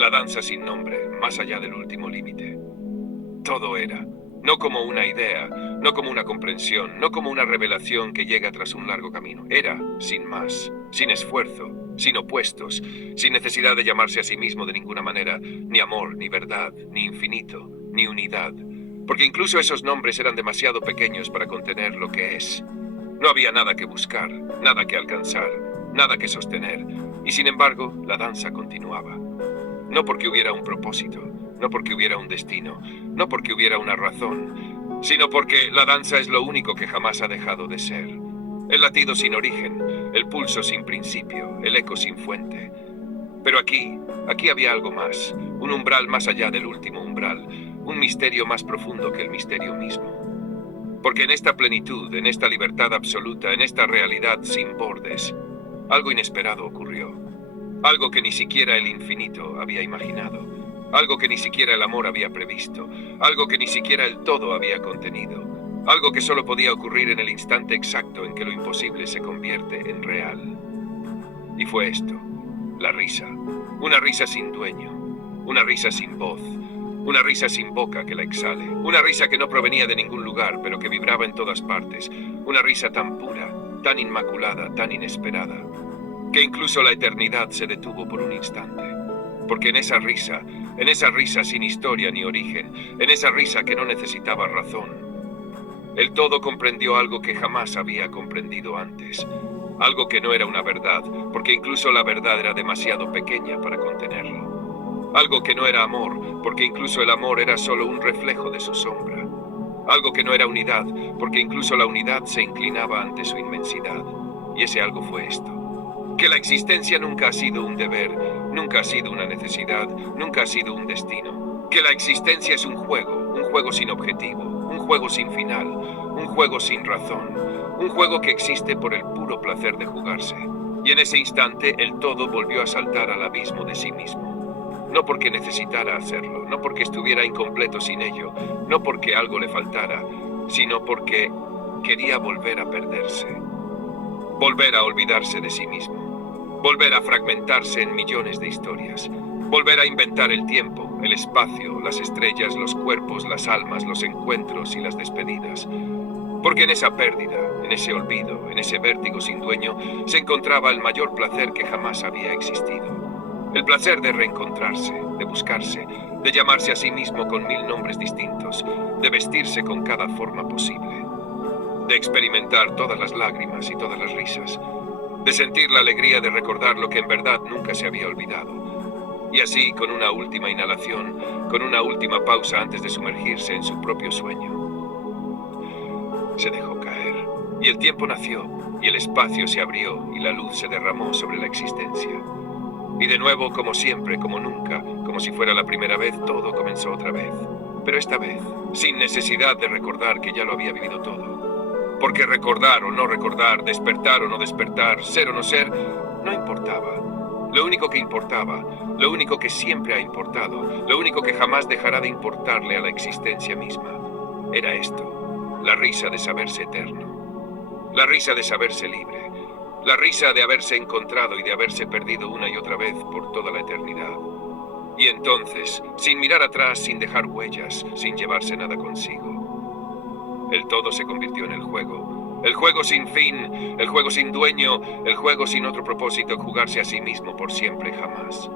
La danza sin nombre, más allá del último límite. Todo era, no como una idea, no como una comprensión, no como una revelación que llega tras un largo camino. Era, sin más, sin esfuerzo, sin opuestos, sin necesidad de llamarse a sí mismo de ninguna manera, ni amor, ni verdad, ni infinito, ni unidad. Porque incluso esos nombres eran demasiado pequeños para contener lo que es. No había nada que buscar, nada que alcanzar, nada que sostener, y sin embargo, la danza continuaba. No porque hubiera un propósito, no porque hubiera un destino, no porque hubiera una razón, sino porque la danza es lo único que jamás ha dejado de ser. El latido sin origen, el pulso sin principio, el eco sin fuente. Pero aquí había algo más, un umbral más allá del último umbral, un misterio más profundo que el misterio mismo. Porque en esta plenitud, en esta libertad absoluta, en esta realidad sin bordes, algo inesperado ocurrió. Algo que ni siquiera el infinito había imaginado. Algo que ni siquiera el amor había previsto. Algo que ni siquiera el todo había contenido. Algo que solo podía ocurrir en el instante exacto en que lo imposible se convierte en real. Y fue esto, la risa. Una risa sin dueño. Una risa sin voz. Una risa sin boca que la exhale. Una risa que no provenía de ningún lugar, pero que vibraba en todas partes. Una risa tan pura, tan inmaculada, tan inesperada, que incluso la eternidad se detuvo por un instante. Porque en esa risa sin historia ni origen, en esa risa que no necesitaba razón, el todo comprendió algo que jamás había comprendido antes. Algo que no era una verdad, porque incluso la verdad era demasiado pequeña para contenerlo. Algo que no era amor, porque incluso el amor era solo un reflejo de su sombra. Algo que no era unidad, porque incluso la unidad se inclinaba ante su inmensidad. Y ese algo fue esto. Que la existencia nunca ha sido un deber, nunca ha sido una necesidad, nunca ha sido un destino. Que la existencia es un juego sin objetivo, un juego sin final, un juego sin razón, un juego que existe por el puro placer de jugarse. Y en ese instante el todo volvió a saltar al abismo de sí mismo. No porque necesitara hacerlo, no porque estuviera incompleto sin ello, no porque algo le faltara, sino porque quería volver a perderse. Volver a olvidarse de sí mismo. Volver a fragmentarse en millones de historias. Volver a inventar el tiempo, el espacio, las estrellas, los cuerpos, las almas, los encuentros y las despedidas. Porque en esa pérdida, en ese olvido, en ese vértigo sin dueño, se encontraba el mayor placer que jamás había existido. El placer de reencontrarse, de buscarse, de llamarse a sí mismo con 1000 nombres distintos, de vestirse con cada forma posible, de experimentar todas las lágrimas y todas las risas, de sentir la alegría de recordar lo que en verdad nunca se había olvidado. Y así, con una última inhalación, con una última pausa antes de sumergirse en su propio sueño, se dejó caer. Y el tiempo nació, y el espacio se abrió, y la luz se derramó sobre la existencia. Y de nuevo, como siempre, como nunca, como si fuera la primera vez, todo comenzó otra vez. Pero esta vez, sin necesidad de recordar que ya lo había vivido todo. Porque recordar o no recordar, despertar o no despertar, ser o no ser, no importaba. Lo único que importaba, lo único que siempre ha importado, lo único que jamás dejará de importarle a la existencia misma, era esto, la risa de saberse eterno, la risa de saberse libre, la risa de haberse encontrado y de haberse perdido una y otra vez por toda la eternidad. Y entonces, sin mirar atrás, sin dejar huellas, sin llevarse nada consigo, el todo se convirtió en el juego sin fin, el juego sin dueño, el juego sin otro propósito, jugarse a sí mismo por siempre jamás.